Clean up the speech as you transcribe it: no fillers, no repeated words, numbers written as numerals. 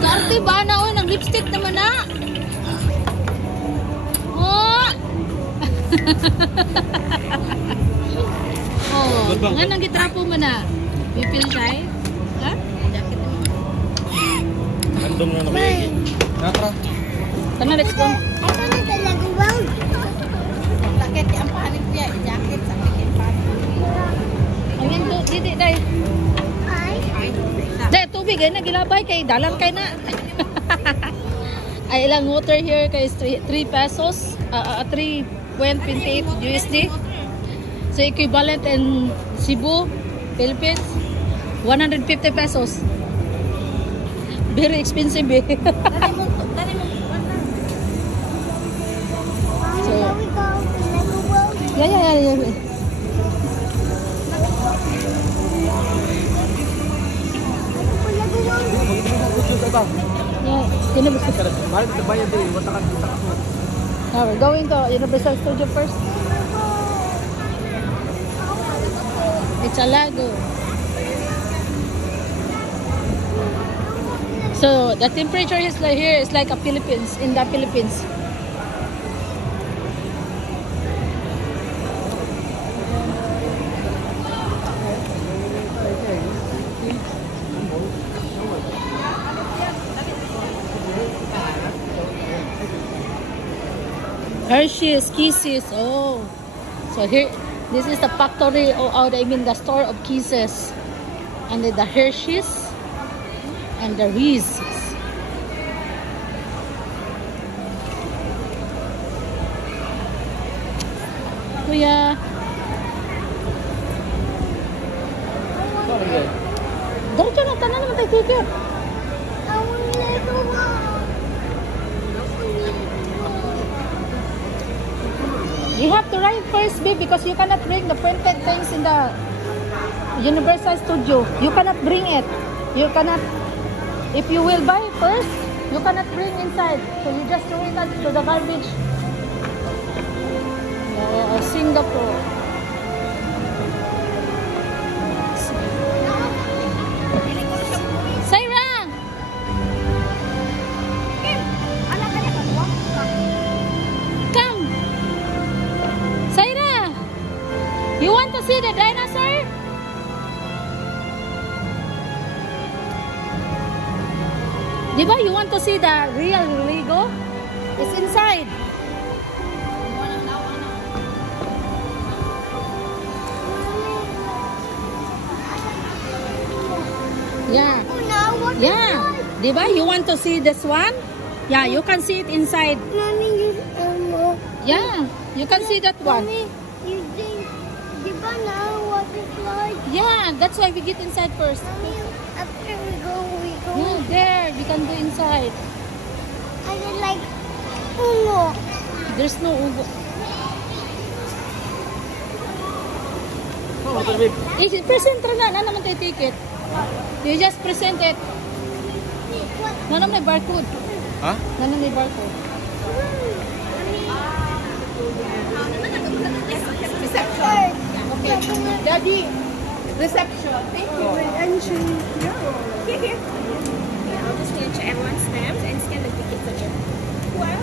Karte ba na o? Nag-lipstick naman na. Oh! Oh, nga nang gitrapo mo na. You feel shy? Ha? Andong na naman. Natra. Tana, let's go. Ako na talaga bang? Sakit ang panik niya. Jacket, sakit yung panik. Ang yan do, didi, day. Day, tubig eh, nagilabay kay dalan kay na. Ay, ilang water here kay 3 pesos. 3.28 USD. So, equivalent in Cebu, Philippines, 150 pesos. Very expensive eh. So, yeah. Now we're going to Universal Studio first. It's a lago. So the temperature is like here is like a Philippines, in the Philippines. Hershey's Kisses. Oh, so here, this is the factory, or I mean the store of Kisses, and the Hershey's and the Reese's. Kuya, dito na tanan naman tayo ticket. You have to ride first, babe, because you cannot bring the printed things in the Universal Studio. You cannot bring it. You cannot. If you will buy first, you cannot bring inside. So you just throw it to the garbage. Singapore. Saira! Come! Saira! You want to see the dinosaur? Diba you want to see the real Lego? It's inside. Yeah. Yeah. Diba you want to see this one? Yeah, you can see it inside. Yeah, you can see that one. You think, diba now water slide? Yeah, that's why we get inside first. Mommy, after we go. No, there, we can go inside. I don't like Ugo. There's no Ugo. Present na naman tayo ticket. You just present it. Naman may barcode. Ha? Naman may barcode. Reception. Okay. Daddy, reception. Thank you. Entry. Here. I'll just need everyone's names and scan the ticket for you. Well,